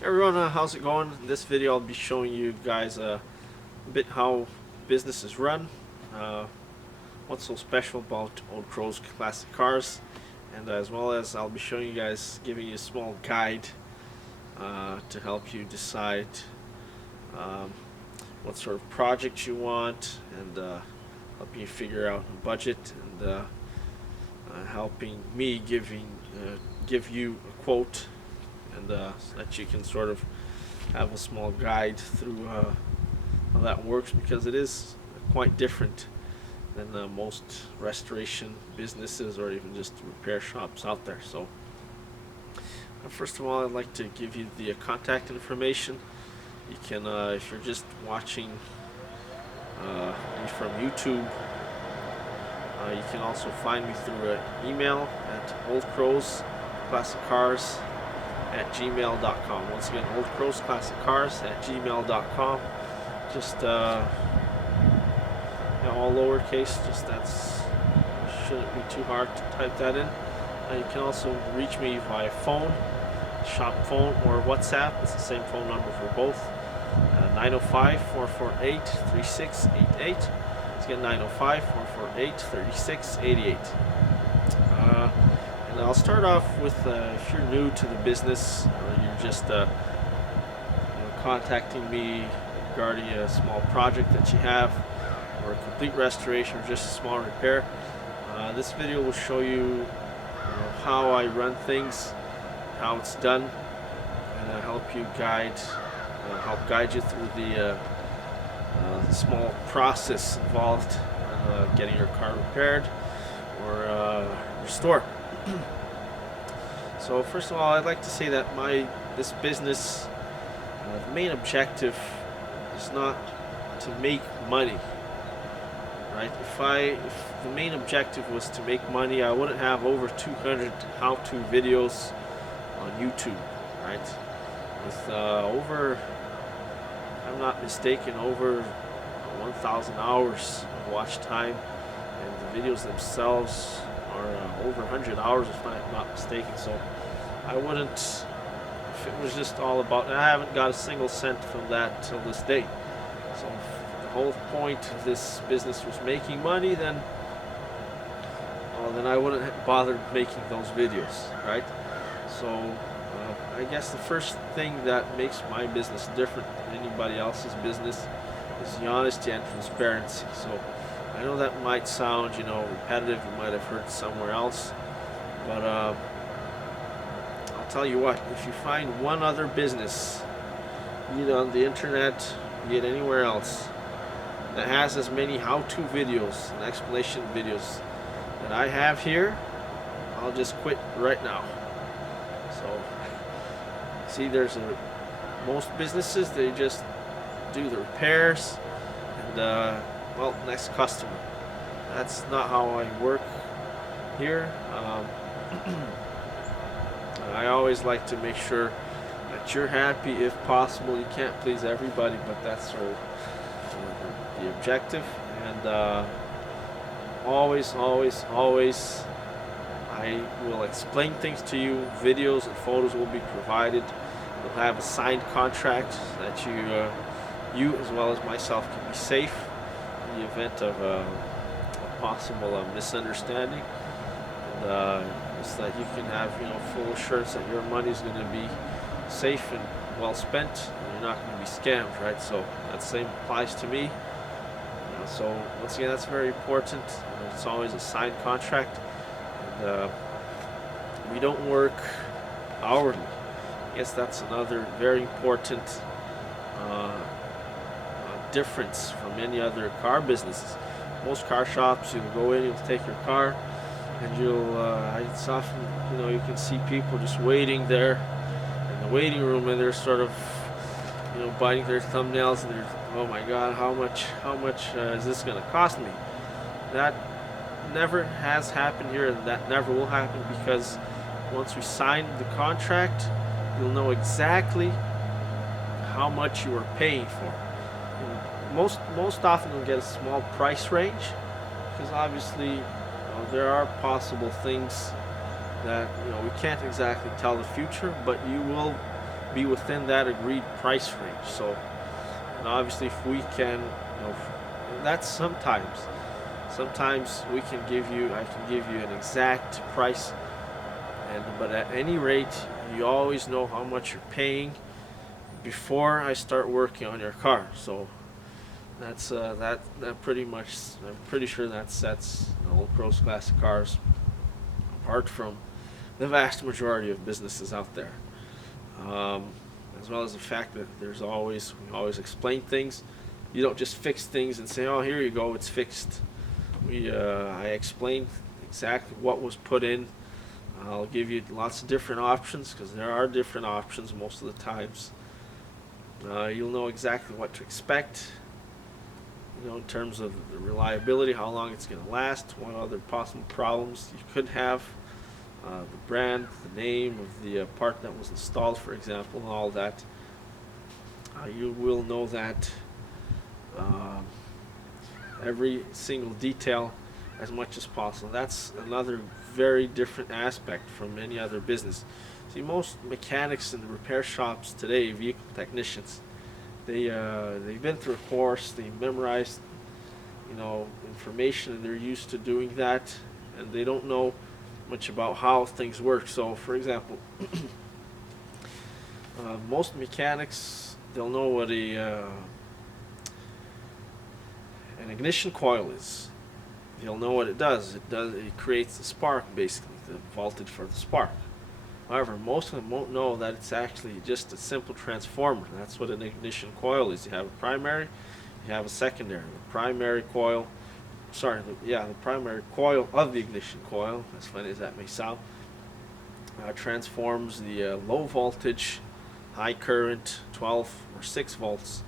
Hey everyone, how's it going? In this video I'll be showing you guys a bit how business is run, uh, what's so special about Old Crow's classic cars, and as well as I'll be showing you guys, giving you a small guide to help you decide um, what sort of project you want, and helping you figure out a budget, and helping me give you a quote, and so that you can sort of have a small guide through how that works, because it is quite different than most restoration businesses or even just repair shops out there. So first of all, I'd like to give you the contact information. You can, if you're just watching me from YouTube, you can also find me through an email at oldcrowsclassiccars@gmail.com. Once again, oldcrowsclassiccars@gmail.com. Just all lowercase. Just that's shouldn't be too hard to type that in. You can also reach me via phone, shop phone, or WhatsApp. It's the same phone number for both. 905-448-3688. Let's get 905-448-3688. And I'll start off with, if you're new to the business, or you're just contacting me regarding a small project that you have, or a complete restoration, or just a small repair, this video will show you, how I run things, how it's done, and help guide you through the small process involved in getting your car repaired or restored. So first of all, I'd like to say that this business, the main objective is not to make money, right? If the main objective was to make money, I wouldn't have over 200 how-to videos on YouTube, right? With over, if I'm not mistaken, over 1,000 hours of watch time, and the videos themselves are over 100 hours, if I'm not mistaken. So I wouldn't, if it was just all about, I haven't got a single cent from that till this day. So if the whole point of this business was making money, then I wouldn't have bothered making those videos, right? So I guess the first thing that makes my business different than anybody else's business is the honesty and transparency. So I know that might sound, repetitive. You might have heard somewhere else, but I'll tell you what: if you find one other business, be it on the internet, be it anywhere else, that has as many how-to videos and explanation videos that I have here, I'll just quit right now. So, see, most businesses, they just do the repairs and well, next customer. That's not how I work here. I always like to make sure that you're happy if possible. You can't please everybody, but that's sort of the objective. And always, I will explain things to you. Videos and photos will be provided. You'll have a signed contract that you as well as myself can be safe in the event of a possible misunderstanding, and so that you can have full assurance that your money is going to be safe and well spent, and you're not going to be scammed, right? So that same applies to me. So once again, that's very important. It's always a signed contract, and we don't work hourly. I guess that's another very important difference from any other car businesses. Most car shops, you'll go in, you'll take your car, and it's often, you can see people just waiting there in the waiting room, and they're sort of, biting their thumbnails, and they're, oh my God, how much is this going to cost me? That never has happened here, and that never will happen, because once we sign the contract, you'll know exactly how much you are paying for. And most often you'll get a small price range, because obviously there are possible things that we can't exactly tell the future, but you will be within that agreed price range. So, and obviously, if we can, that's sometimes we can give you, I can give you an exact price, but at any rate, you always know how much you're paying before I start working on your car. So that's that pretty much, I'm pretty sure that sets Old Crow's Classic Cars apart from the vast majority of businesses out there. Um, as well as the fact that we always explain things. You don't just fix things and say, "Oh, here you go, it's fixed." I explain exactly what was put in. I'll give you lots of different options, because there are different options most of the times. You'll know exactly what to expect, in terms of the reliability, how long it's going to last, what other possible problems you could have, the brand, the name of the part that was installed, for example, and all that. You will know that, every single detail as much as possible. That's another very different aspect from any other business. See, most mechanics in the repair shops today, vehicle technicians, they've been through a course, they memorized, information, and they're used to doing that, and they don't know much about how things work. So, for example, most mechanics, they'll know what an ignition coil is. They'll know what it does. It creates the spark, basically, the voltage for the spark. However, most of them won't know that it's actually just a simple transformer. That's what an ignition coil is. You have a primary, you have a secondary. The primary coil, the primary coil of the ignition coil, as funny as that may sound, transforms the low voltage, high current, 12 or 6 volts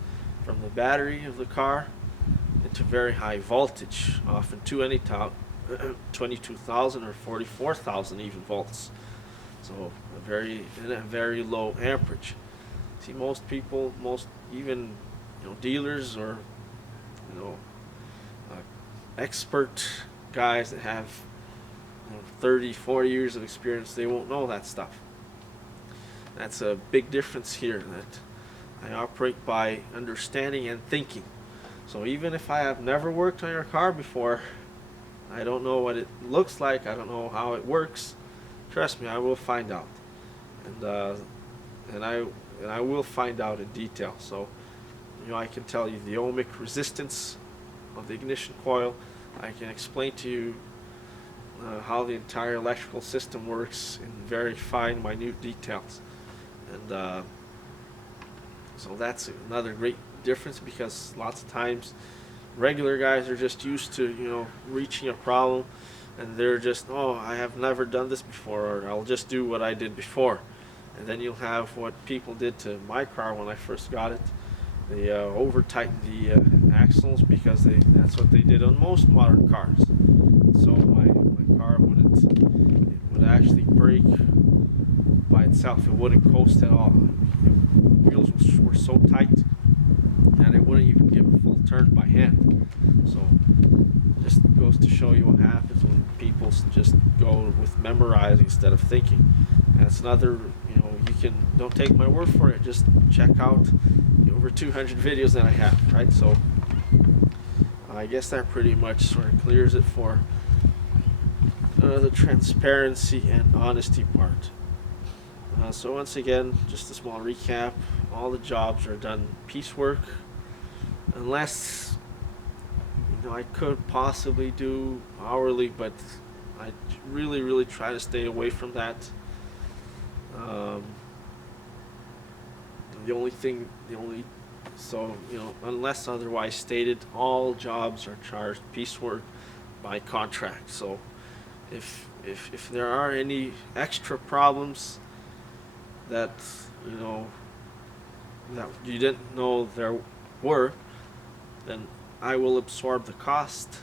from the battery of the car into very high voltage, often 22,000 or 44,000 even volts. So a very low amperage. See, most people, even dealers or expert guys that have 30, 40 years of experience, they won't know that stuff. That's a big difference here, that I operate by understanding and thinking. So even if I have never worked on your car before, I don't know what it looks like, I don't know how it works, trust me, I will find out. And I will find out in detail. So, I can tell you the ohmic resistance of the ignition coil. I can explain to you how the entire electrical system works in very fine, minute details. And so that's another great difference, because lots of times regular guys are just used to reaching a problem, and they're just, "Oh, I have never done this before," or "I'll just do what I did before." And then you'll have what people did to my car when I first got it. They over-tightened the axles, because that's what they did on most modern cars. So my car would actually brake by itself. It wouldn't coast at all. The wheels were so tight that it wouldn't even give a full turn by hand. So just goes to show you what happens when people just go with memorizing instead of thinking. And it's another, don't take my word for it, just check out the over 200 videos that I have, right? So I guess that pretty much sort of clears it for the transparency and honesty part. So once again, just a small recap. All the jobs are done piecework, unless I could possibly do hourly, but I really try to stay away from that. Unless otherwise stated, all jobs are charged piecework by contract. So if there are any extra problems that that you didn't know there were, then I will absorb the cost.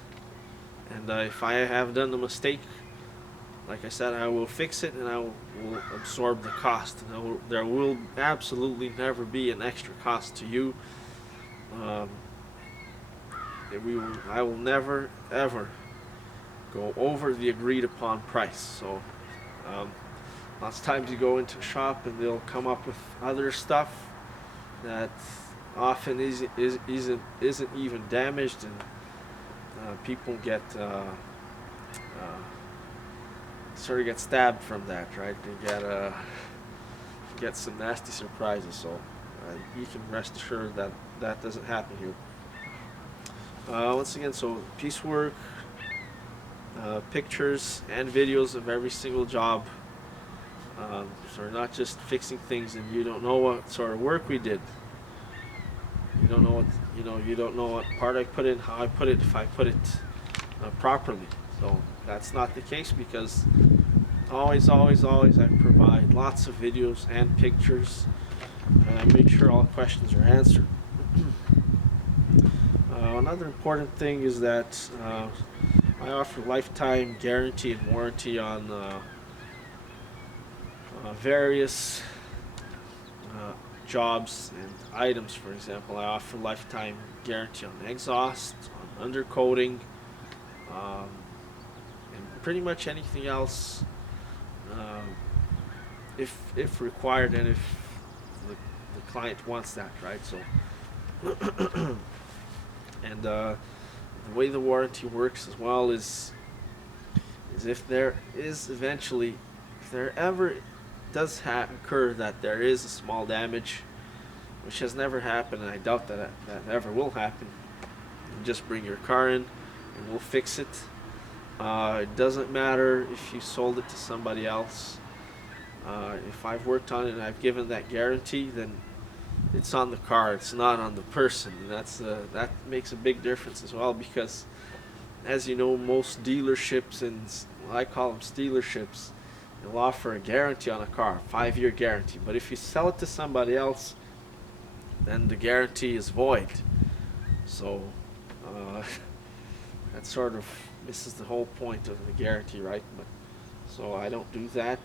And if I have done a mistake, like I said, I will fix it, and I will absorb the cost. And there will absolutely never be an extra cost to you. I will never ever go over the agreed upon price. So Lots of times you go into a shop and they'll come up with other stuff that often isn't even damaged, and people sort of get stabbed from that, right? They get some nasty surprises. So you can rest assured that that doesn't happen here. Once again, so piecework, pictures and videos of every single job. So we're not just fixing things and you don't know what sort of work we did. You don't know what you don't know what part I put in, how I put it, if I put it properly. So that's not the case, because always I provide lots of videos and pictures, and I make sure all questions are answered. Another important thing is that I offer lifetime guarantee and warranty on various jobs and items. For example, I offer lifetime guarantee on exhaust, on undercoating, and pretty much anything else, if required, and if the client wants that, right? So, and the way the warranty works as well is if there is eventually, if there ever does occur that there is a small damage, which has never happened, and I doubt that ever will happen, you just bring your car in and we'll fix it. It doesn't matter if you sold it to somebody else. If I've worked on it and I've given that guarantee, then it's on the car, it's not on the person. And that makes a big difference as well, because as you know, most dealerships, and I call them stealerships, they'll offer a guarantee on a car, 5-year guarantee. But if you sell it to somebody else, then the guarantee is void. So that sort of misses the whole point of the guarantee, right? But so I don't do that.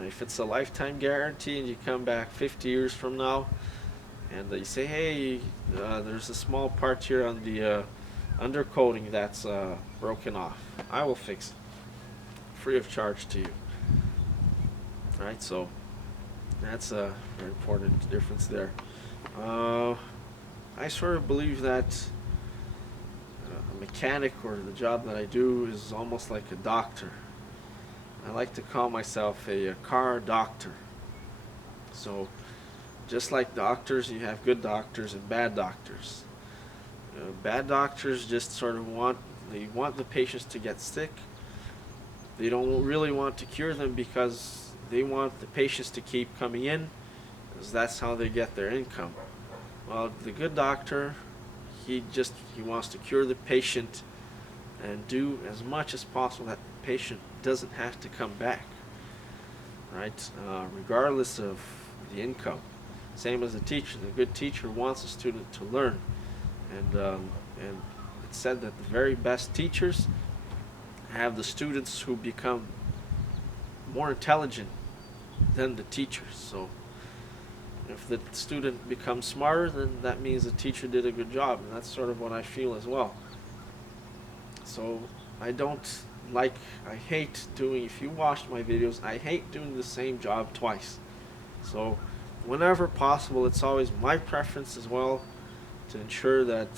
If it's a lifetime guarantee and you come back 50 years from now and you say, hey, there's a small part here on the undercoating that's broken off, I will fix it free of charge to you. Right, so that's a very important difference there. I sort of believe that a mechanic, or the job that I do, is almost like a doctor. I like to call myself a car doctor. So just like doctors, you have good doctors and bad doctors. Bad doctors just sort of want the patients to get sick. They don't really want to cure them, because they want the patients to keep coming in, because that's how they get their income. Well, the good doctor, he wants to cure the patient and do as much as possible that the patient doesn't have to come back, right? Regardless of the income. Same as a teacher. The good teacher wants a student to learn, and it's said that the very best teachers have the students who become more intelligent than the teachers. So if the student becomes smarter, then that means the teacher did a good job, and that's sort of what I feel as well. So I hate doing, if you watched my videos, I hate doing the same job twice. So whenever possible, it's always my preference as well to ensure that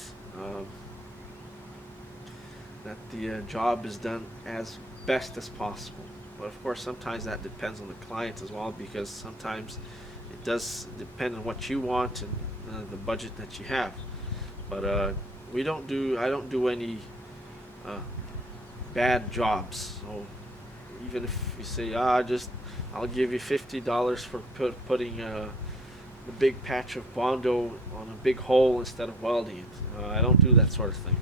the job is done as best as possible. But of course, sometimes that depends on the client as well, because sometimes it does depend on what you want and the budget that you have. But I don't do any bad jobs. So even if you say, I'll give you $50 for putting a big patch of Bondo on a big hole instead of welding it, I don't do that sort of thing.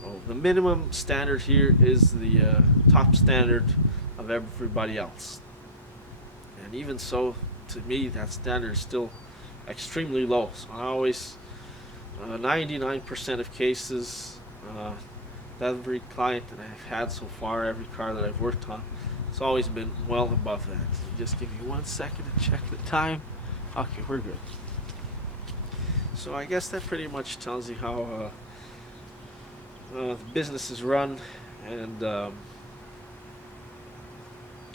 So the minimum standard here is the top standard of everybody else, and even so, to me, that standard is still extremely low. So I always, 99% of cases, every client that I've had so far, every car that I've worked on, it's always been well above that. So just give me 1 second to check the time. Okay, we're good. So I guess that pretty much tells you how the business is run, and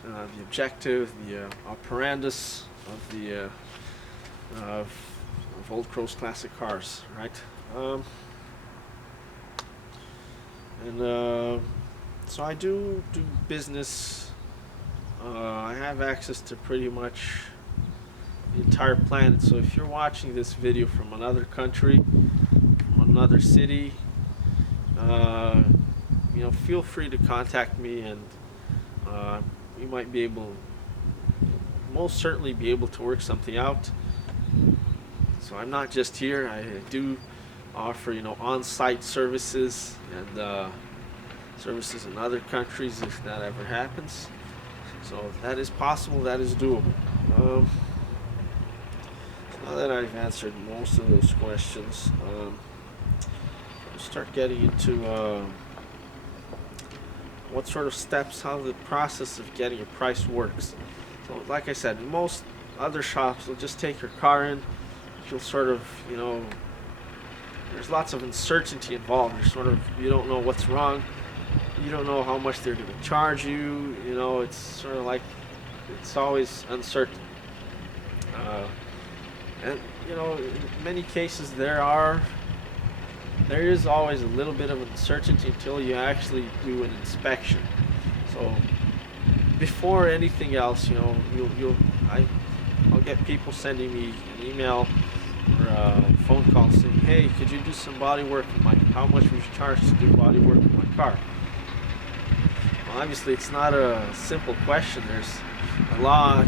the objective, the operandus of the of Old Crow's classic cars, right? So I do business. I have access to pretty much the entire planet. So if you're watching this video from another country, from another city, feel free to contact me, and we might be able, most certainly be able to work something out. So I'm not just here. I do offer, on-site services and services in other countries if that ever happens. So that is possible. That is doable. So now that I've answered most of those questions, we'll start getting into what sort of steps, how the process of getting a price works. So like I said, most other shops will just take your car in. You'll sort of, there's lots of uncertainty involved. You don't know what's wrong. You don't know how much they're going to charge you. It's sort of like, it's always uncertain. And in many cases there is always a little bit of uncertainty until you actually do an inspection. So before anything else, I'll get people sending me an email or a phone call saying, "Hey, could you do some body work on how much would you charge to do body work on my car?" Well, obviously it's not a simple question. There's a lot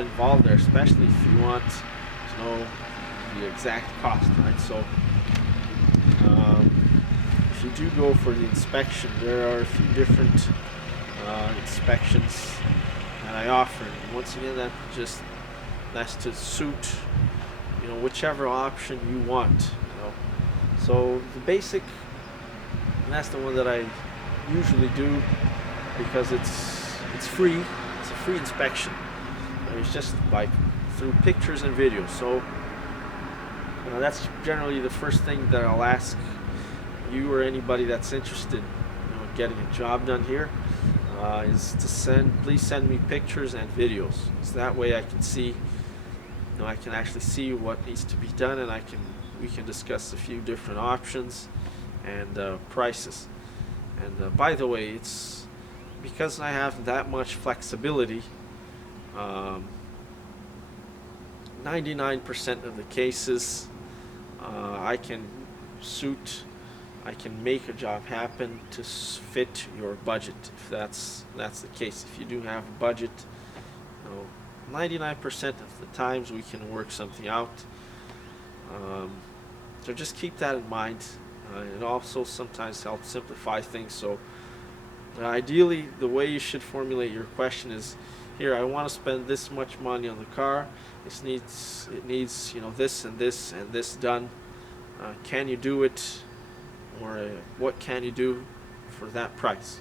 involved there, especially if you want to know the exact cost, right? So if you do go for the inspection, there are a few different inspections that I offer. And once again, that's to suit whichever option you want. So the basic, and that's the one that I usually do because it's free. It's a free inspection. It's just like through pictures and videos. So that's generally the first thing that I'll ask you or anybody that's interested in getting a job done here, is to please send me pictures and videos. So that way I can see, I can actually see what needs to be done, and we can discuss a few different options and prices. And by the way, it's because I have that much flexibility. 99% of the cases, I can make a job happen to fit your budget. If that's the case, if you do have a budget, 99% of the times we can work something out. So just keep that in mind. It also sometimes helps simplify things. So ideally, the way you should formulate your question is, here, I want to spend this much money on the car. It needs this and this and this done. Can you do it? Or what can you do for that price?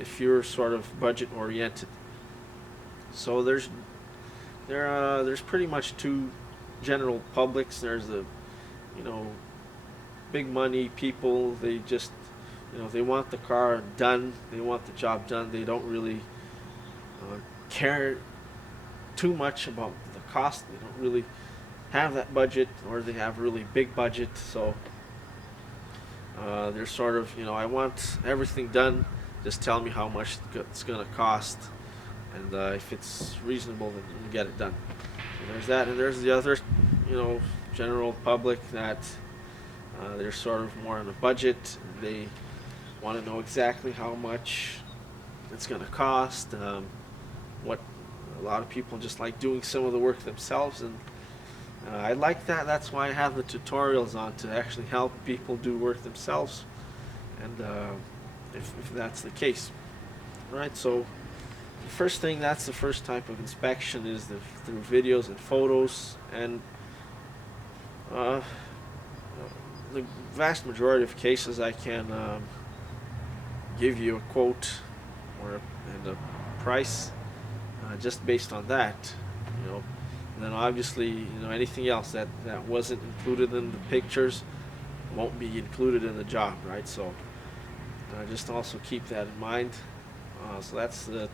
If you're sort of budget oriented. So there's pretty much two general publics. There's the big money people. They just they want the car done. They want the job done. They don't really care too much about the cost. They don't really have that budget, or they have really big budget. So they're sort of, I want everything done. Just tell me how much it's going to cost, and if it's reasonable, then you can get it done. So there's that, and there's the other, general public that they're sort of more on a budget. They want to know exactly how much it's going to cost. What a lot of people just like doing some of the work themselves, and I like that. That's why I have the tutorials on, to actually help people do work themselves, and if that's the case. Right, so the first thing, that's the first type of inspection, is through videos and photos, and the vast majority of cases I can give you a quote and a price just based on that, and then obviously anything else that wasn't included in the pictures won't be included in the job, right? So just also keep that in mind. So that's the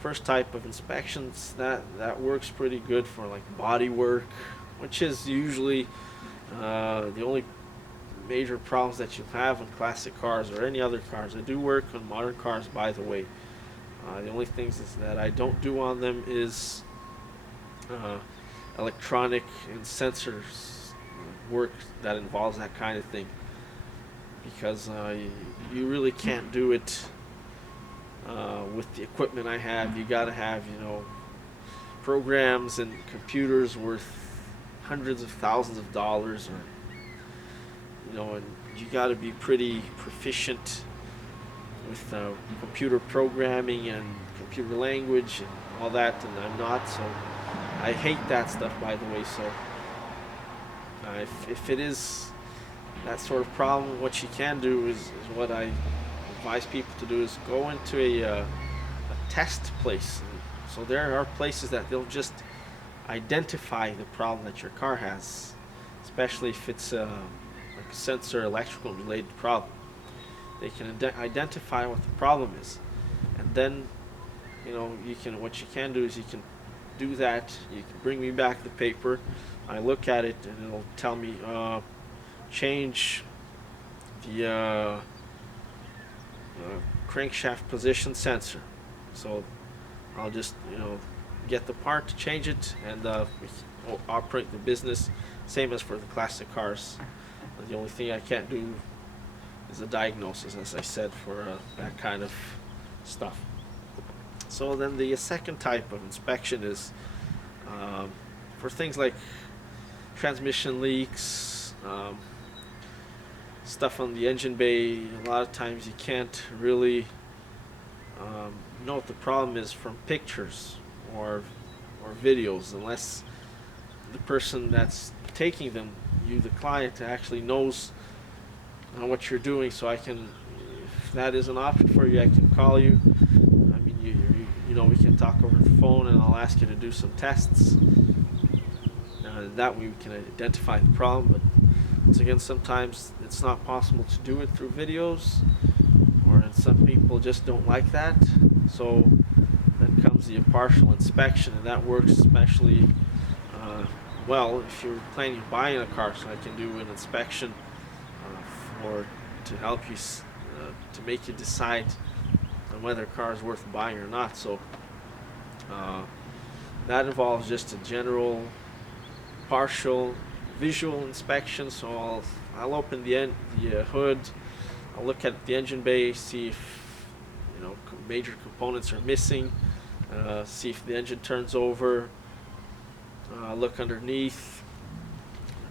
first type of inspections. That works pretty good for like body work, which is usually the only major problems that you have on classic cars or any other cars. I do work on modern cars, by the way. The only things that I don't do on them is uh, electronic and sensors work that involves that kind of thing, because you really can't do it with the equipment I have. You got to have, programs and computers worth hundreds of thousands of dollars, or and you got to be pretty proficient with computer programming and computer language and all that, and I'm not. So I hate that stuff, by the way. So if it is that sort of problem, what you can do is what I advise people to do, is go into a test place. So there are places that they'll just identify the problem that your car has, especially if it's like a sensor electrical related problem. They can identify what the problem is, and then what you can do is you can do that. You can bring me back the paper. I look at it and it'll tell me change the crankshaft position sensor. So I'll just get the part to change it, and we operate the business same as for the classic cars. The only thing I can't do is a diagnosis, as I said, for that kind of stuff. So then the second type of inspection is for things like transmission leaks, stuff on the engine bay. A lot of times you can't really know what the problem is from pictures or videos, unless the person that's taking them, you the client, actually knows what you're doing. So I can, if that is an option for you, I can call you. I mean, we can talk over the phone, and I'll ask you to do some tests. That way we can identify the problem. But once again, sometimes it's not possible to do it through videos, or some people just don't like that. So then comes the partial inspection, and that works especially well if you're planning on buying a car. So I can do an inspection to help you to make you decide on whether a car is worth buying or not. So that involves just a general partial visual inspection. So I'll open the hood. I'll look at the engine bay, see if major components are missing, see if the engine turns over, look underneath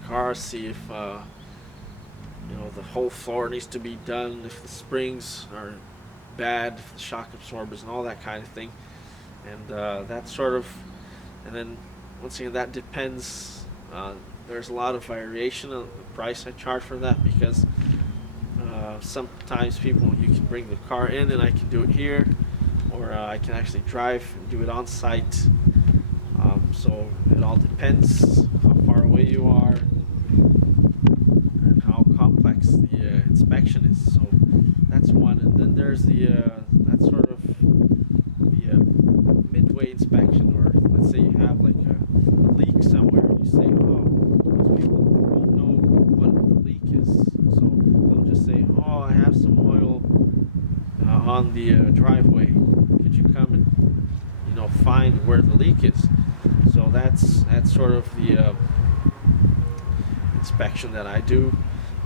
the car, see if the whole floor needs to be done, if the springs are bad, if the shock absorbers, and all that kind of thing. And and then once again, that depends. There's a lot of variation on the price I charge for that, because sometimes you can bring the car in and I can do it here, or I can actually drive and do it on site. So it all depends how far away you are and how complex the inspection is. So that's one. And then there's that sort of the midway inspection, or let's say you have like a leak somewhere, and you say, most people won't know what the leak is, so they'll just say, I have some oil on the driveway. Could you come and find where the leak is? So that's sort of the inspection that I do.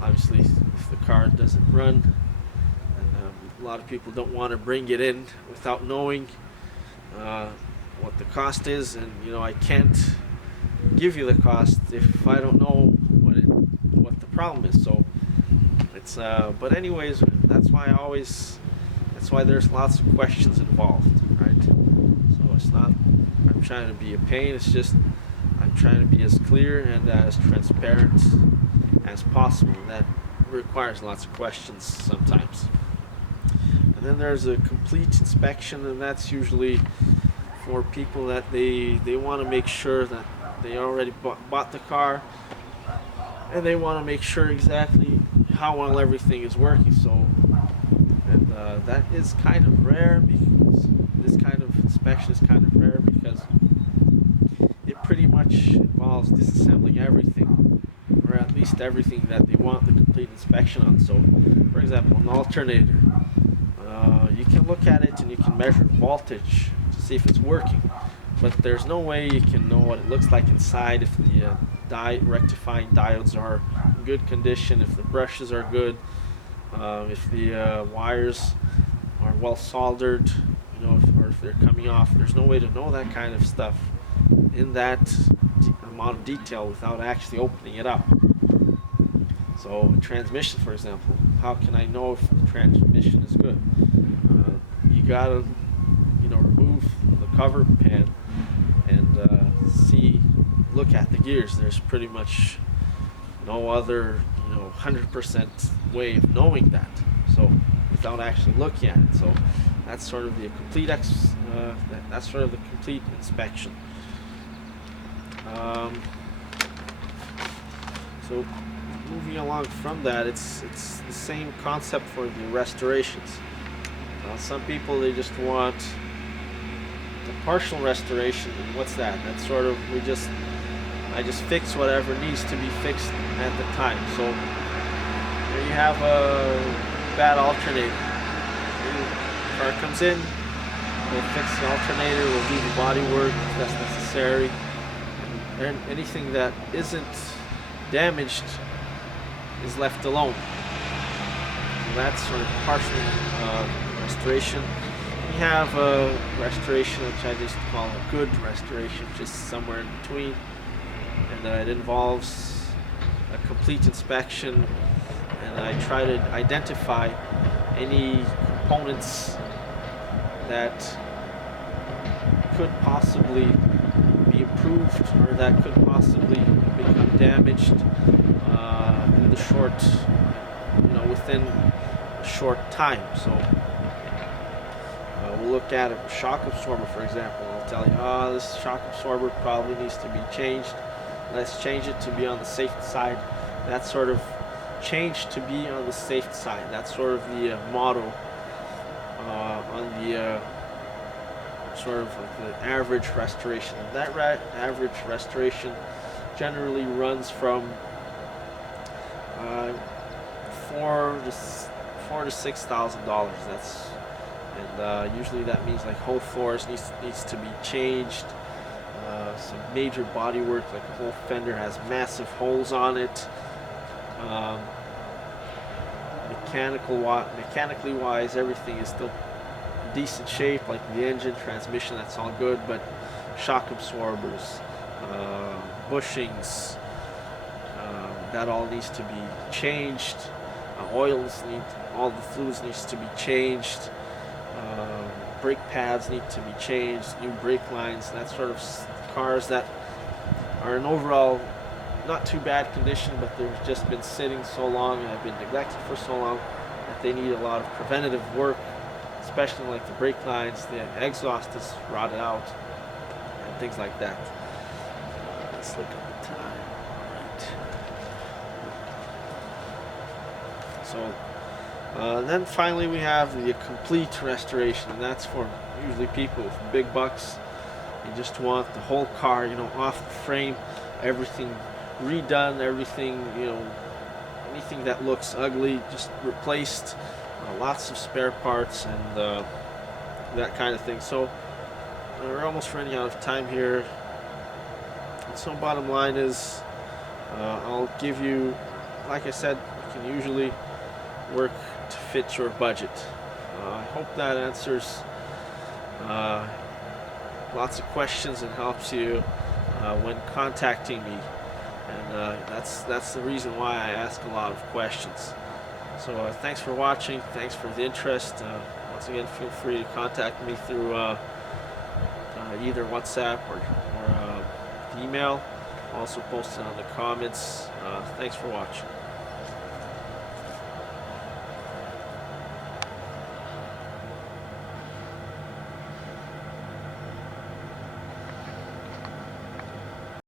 Obviously, if the car doesn't run, and a lot of people don't want to bring it in without knowing what the cost is, and I can't give you the cost if I don't know what the problem is. So it's but anyways, that's why there's lots of questions involved, right? So it's not I'm trying to be a pain, it's just I'm trying to be as clear and as transparent as possible. That requires lots of questions sometimes. And then there's a complete inspection, and that's usually for people that they want to make sure that they already bought the car, and they want to make sure exactly how well everything is working. So, and That is kind of rare, because this kind of inspection is kind of rare because it pretty much involves disassembling everything, or at least everything that they want the complete inspection on. So, for example, an alternator, you can look at it and you can measure voltage to see if it's working, but there's no way you can know what it looks like inside, if the rectifying diodes are in good condition, if the brushes are good, if the wires are well soldered, or if they're coming off. There's no way to know that kind of stuff in that amount of detail without actually opening it up. So a transmission, for example, how can I know if the transmission is good? You gotta, remove the cover pan and look at the gears. There's pretty much no other, 100% way of knowing that. So without actually looking at it. So that's sort of the complete that's sort of the complete inspection. So moving along from that, it's the same concept for the restorations. Some people, they just want the partial restoration. And what's that? That's sort of I just fix whatever needs to be fixed at the time. So here you have a bad alternator. The car comes in, we'll fix the alternator, we'll do the body work if that's necessary. And anything that isn't damaged is left alone. So that's sort of partial restoration. We have a restoration which I just call a good restoration, just somewhere in between. And it involves a complete inspection, and I try to identify any components that could possibly be improved or that could possibly become damaged in the short, within a short time. So we'll look at a shock absorber, for example. I'll tell you, this shock absorber probably needs to be changed. Let's change it to be on the safe side. That's sort of change to be on the safe side. That's sort of the motto on the sort of like the average restoration. That average restoration generally runs from $4,000 to $6,000. And usually that means like whole floors needs to be changed. Some major body work, like the whole fender has massive holes on it. Mechanically wise, everything is still in decent shape, like the engine, transmission, that's all good, but shock absorbers, bushings, that all needs to be changed. All the fluids needs to be changed. Brake pads need to be changed, new brake lines, that sort of cars that are in overall not too bad condition, but they've just been sitting so long and have been neglected for so long that they need a lot of preventative work, especially like the brake lines, the exhaust is rotted out, and things like that. Let's look at the time. All right. So then finally we have the complete restoration, and that's for usually people with big bucks. You just want the whole car, off the frame, everything redone, everything, anything that looks ugly, just replaced, lots of spare parts and that kind of thing. So we're almost running out of time here. So bottom line is, I'll give you, like I said, you can usually work to fit your budget. I hope that answers lots of questions and helps you when contacting me, and that's the reason why I ask a lot of questions. So thanks for watching, thanks for the interest. Once again, feel free to contact me through either WhatsApp or email, also posted on the comments. Thanks for watching.